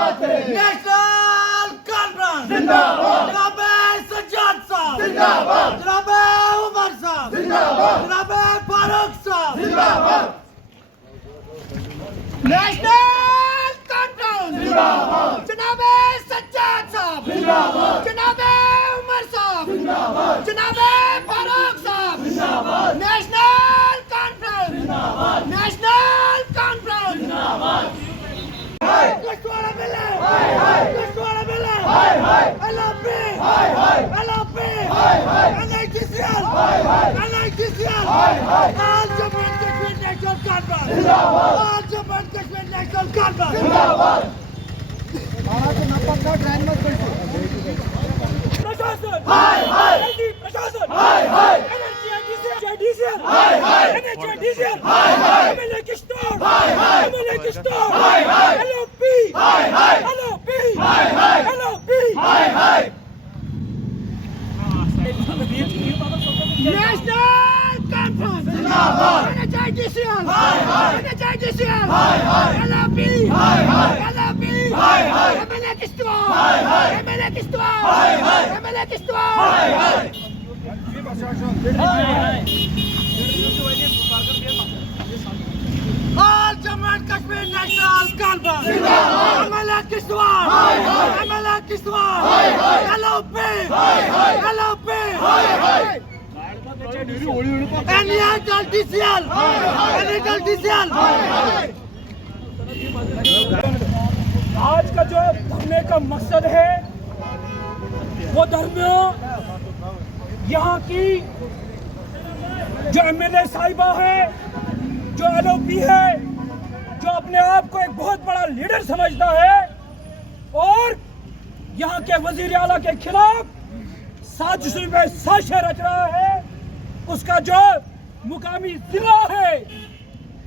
National conference जिंदाबाद। जनाब सज्जाद साहब जिंदाबाद। जनाब उमर साहब जिंदाबाद। जनाब फारूक साहब जिंदाबाद। नेशनल कॉन्फ्रेंस जिंदाबाद। जनाब सज्जाद साहब जिंदाबाद। जनाब उमर साहब जिंदाबाद। जनाब फारूक साहब जिंदाबाद। नेशनल कॉन्फ्रेंस जिंदाबाद। नेशनल कॉन्फ्रेंस जिंदाबाद। Kashwara Mille! Hai hai! Kashwara Mille! Hai hai! LLP! Hai hai! LLP! Hai hai! NITCL! Hai hai! NITCL! Hai hai! All Jammu and Kashmir National Conference! जिंदाबाद। All Jammu and Kashmir National Conference! जिंदाबाद। प्रशासन! हाय हाय! LD प्रशासन! हाय हाय! NHDCL! हाय हाय! NHDCL! हाय हाय! MLA Kishtor! हाय हाय! MLA Kishtor! हाय हाय! LLP! हाय हाय! LLP! हाय हाय! LLP! हाय हाय! National Conference! जिंदाबाद। NHDCL! Hi hi! NHDCL! Hi hi! LLP! Hi hi! LLP! Hi hi! MLA Kishtor! Hi hi! MLA Kishtor! Hi hi! MLA Kishtor! Hi hi! All Jammu and Kashmir National Conference! जिंदाबाद। MLA Kishtor! हाय हाय! MLA Kishtor! हाय हाय! LLP! हाय हाय! LLP! हाय हाय! NHDCL! NHDCL! आज का जो धरने का मकसद है वो धरना यहाँ की जो एमएलए साहिबा है, जो एलओपी है, जो अपने आप को एक बहुत बड़ा लीडर समझता है और यहाँ के वजीर आला के खिलाफ साजिशों में साजिशें रच रहा है, उसका जो मुकामी जिला है,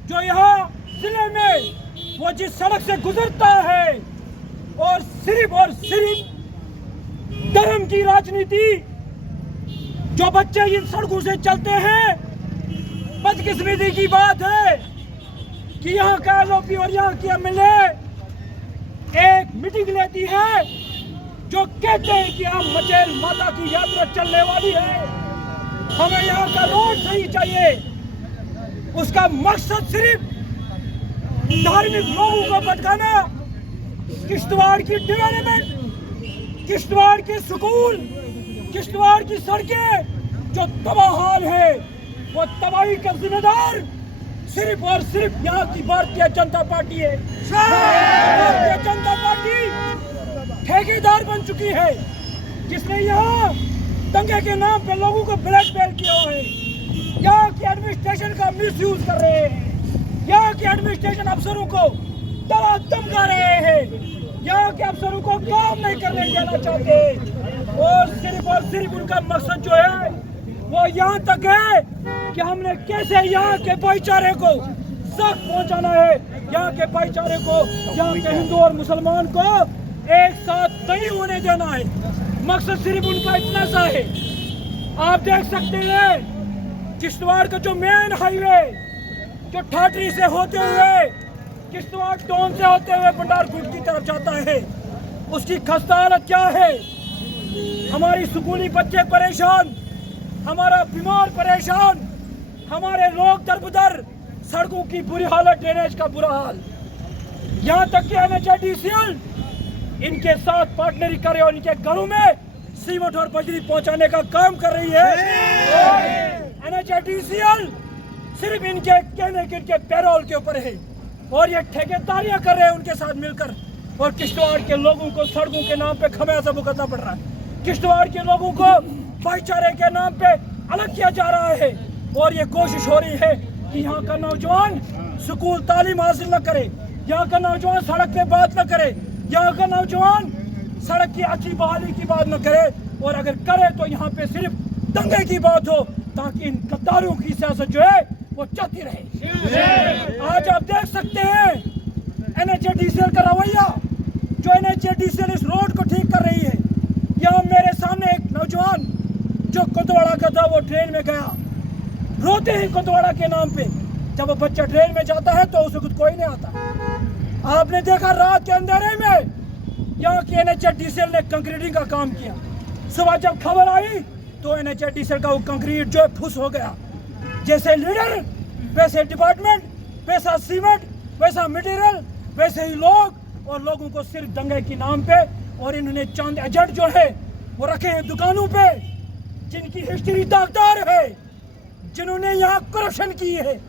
जो यहाँ जिले में वो जिस सड़क से गुजरता है और सिर्फ धर्म की राजनीति, जो बच्चे इन सड़कों से चलते हैं, बदकिस्मती की बात है कि यहाँ का एलओपी और यहाँ की एमएलए एक मीटिंग लेती है जो कहते हैं कि हम मचेल माता की यात्रा चलने वाली है, हमें यहाँ का रोड सही चाहिए। उसका मकसद सिर्फ धार्मिक लोगों को भटकाना, किश्तवाड़ की डेवलपमेंट, किश्तवाड़ के स्कूल, किश्तवाड़ की सड़कें जो तबाहाल है, वो तबाही का जिम्मेदार सिर्फ और सिर्फ यहाँ की भारतीय जनता पार्टी है। भारतीय जनता पार्टी ठेकेदार बन चुकी है, जिसने यहाँ दंगे के नाम पे लोगों को ब्लैकमेल किया है, यहाँ की एडमिनिस्ट्रेशन का मिसयूज कर रहे हैं, यहाँ के एडमिनिस्ट्रेशन अफसरों को डरा धमका रहे हैं, यहाँ के अफसरों को काम नहीं करने देना चाहते और सिर्फ उनका मकसद जो है वो यहाँ तक है कि हमने कैसे यहाँ के भाईचारे को सख्त पहुँचाना है, यहाँ के भाईचारे को, यहाँ के हिंदू और मुसलमान को एक साथ नहीं होने देना है। मकसद सिर्फ उनका इतना सा है। आप देख सकते हैं किश्तवाड़ का जो मेन हाईवे जो ठाठरी से होते हुए किश्तवाड़ टाउन से होते हुए भंडारपुर की तरफ जाता है, उसकी खस्ता हालत क्या है। हमारी स्कूली बच्चे परेशान, हमारा बीमार परेशान, हमारे लोग दरबदर, सड़कों की बुरी हालत, ड्रेनेज का बुरा हाल। यहाँ तक कि NHDCL इनके साथ पार्टनरी करे और इनके घरों में सीमेंट और बजरी पहुंचाने का काम कर रही है। NHDCL सिर्फ इनके कहने के इनके पैरोल के ऊपर है और ये ठेकेदारियां कर रहे हैं उनके साथ मिलकर, और किश्तवाड़ के लोगों को सड़कों के नाम पे खमियाजा भुगतना पड़ रहा है। किश्तवाड़ के लोगों को भाईचारे के नाम पे अलग किया जा रहा है और ये कोशिश हो रही है कि यहाँ का नौजवान स्कूल तालीम हासिल न करे, यहाँ का नौजवान सड़क पे बात न करे, यहाँ का नौजवान सड़क की अच्छी बहाली की बात न करे, और अगर करे तो यहाँ पे सिर्फ दंगे की बात हो, ताकि इन गद्दारों की सियासत जो है वो चलती रहे। आज आप देख सकते हैं NHDCL का रवैया, जो NHDCL इस रोड को ठीक कर रही है। यहाँ मेरे सामने एक नौजवान जो कोतवाड़ा का था, वो ट्रेन में गया, रोते हैं कोतवाड़ा के नाम पे। जब वो बच्चा ट्रेन में जाता है तो उसे कुछ कोई नहीं आता। आपने देखा रात के अंधेरे में यहाँ की NHDCL ने कंक्रीटिंग का काम किया। सुबह जब खबर आई तो NHDCL का वो कंक्रीट जो है फुस हो गया। जैसे लीडर वैसे डिपार्टमेंट, वैसा सीमेंट, वैसा मटेरियल, वैसे ही लोग, और लोगों को सिर्फ दंगे के नाम पे। और इन्होंने चंद एजेंट जो है वो रखे हैं दुकानों पे, जिनकी हिस्ट्री दागदार है, जिन्होंने यहाँ करप्शन की है,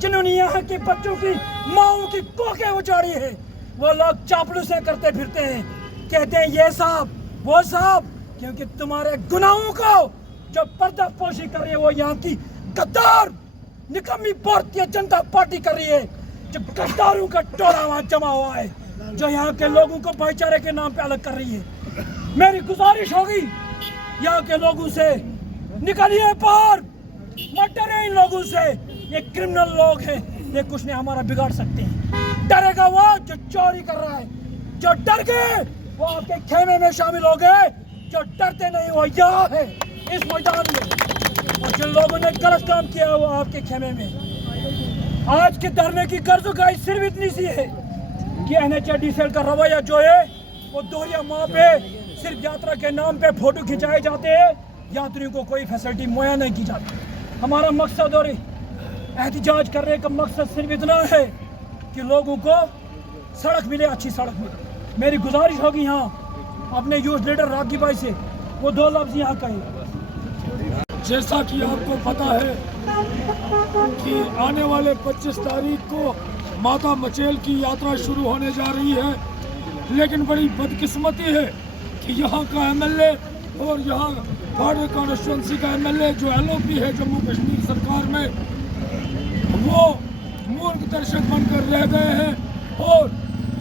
जिन्होंने यहाँ के बच्चों की माओं की कोखें उजाड़ी है। वो लोग चापलूसें करते फिरते हैं, कहते हैं ये साहब वो साहब, क्योंकि तुम्हारे गुनाहों को जो पर्दापोशी कर रही है वो यहाँ की गद्दार निकम्मी भारतीय जनता पार्टी कर रही है। जब गद्दारों का टोला वहाँ जमा हुआ है जो यहाँ के लोगों को भाईचारे के नाम पे अलग कर रही है। मेरी गुजारिश होगी यहाँ के लोगों से, निकलिए बाहर, मत डरे इन लोगों से। ये क्रिमिनल लोग हैं, ये कुछ नहीं हमारा बिगाड़ सकते हैं। डरेगा वो जो चोरी कर रहा है, जो डर गए वो आपके खेमे में शामिल हो गए, जो डरते नहीं वो यहाँ है इस मैदान में। और जिन लोगों ने गलत काम किया वो आपके खेमे में। आज के धरने की गर्ज गाय सिर्फ इतनी सी है कि NHDCL का रवैया जो है वो दोहरिया माँ पे सिर्फ यात्रा के नाम पे फोटो खिंचाए जाते हैं, यात्रियों को कोई फैसिलिटी मुहैया नहीं की जाती। हमारा मकसद और एहतजाज करने का मकसद सिर्फ इतना है कि लोगों को सड़क मिले, अच्छी सड़क मिले। मेरी गुजारिश होगी यहाँ अपने यूथ लीडर रागी भाई से वो दो लफ्ज यहाँ कहे। जैसा कि आपको पता है कि आने वाले 25 तारीख को माता मचेल की यात्रा शुरू होने जा रही है, लेकिन बड़ी बदकिस्मती है कि यहाँ का MLA और यहाँ बॉर्डर कॉन्स्टिट्यूंसी का MLA जो LOP है जम्मू कश्मीर सरकार में, वो मूर्ख दर्शक बनकर रह गए हैं और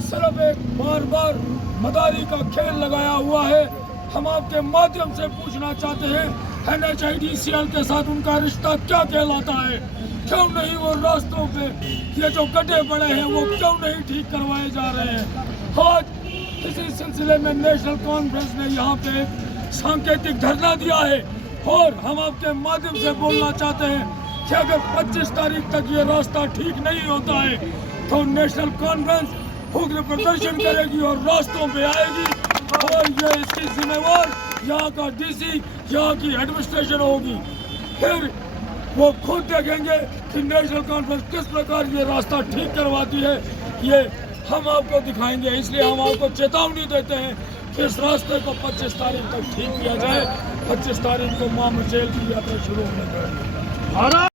सिर्फ एक बार बार मदारी का खेल लगाया हुआ है। हम आपके माध्यम से पूछना चाहते हैं NHDCL के साथ उनका रिश्ता क्या कहलाता है? क्यों नहीं वो रास्तों पे ये जो गड्ढे पड़े हैं वो क्यों नहीं ठीक करवाए जा रहे हैं? आज इसी सिलसिले में नेशनल कॉन्फ्रेंस ने यहाँ पे सांकेतिक धरना दिया है और हम आपके माध्यम से बोलना चाहते हैं कि अगर 25 तारीख तक ये रास्ता ठीक नहीं होता है तो नेशनल कॉन्फ्रेंस उग्र प्रदर्शन करेगी और रास्तों पे आएगी और ये इसकी जिम्मेवार यहाँ का DC, यहाँ की एडमिनिस्ट्रेशन होगी। फिर वो खुद देखेंगे कि नेशनल कॉन्फ्रेंस किस प्रकार ये रास्ता ठीक करवाती है, ये हम आपको दिखाएंगे। इसलिए हम आपको चेतावनी देते हैं कि इस रास्ते को 25 तारीख तक ठीक किया जाए। 25 तारीख को मां मचेल की यात्रा शुरू होने जा रही है।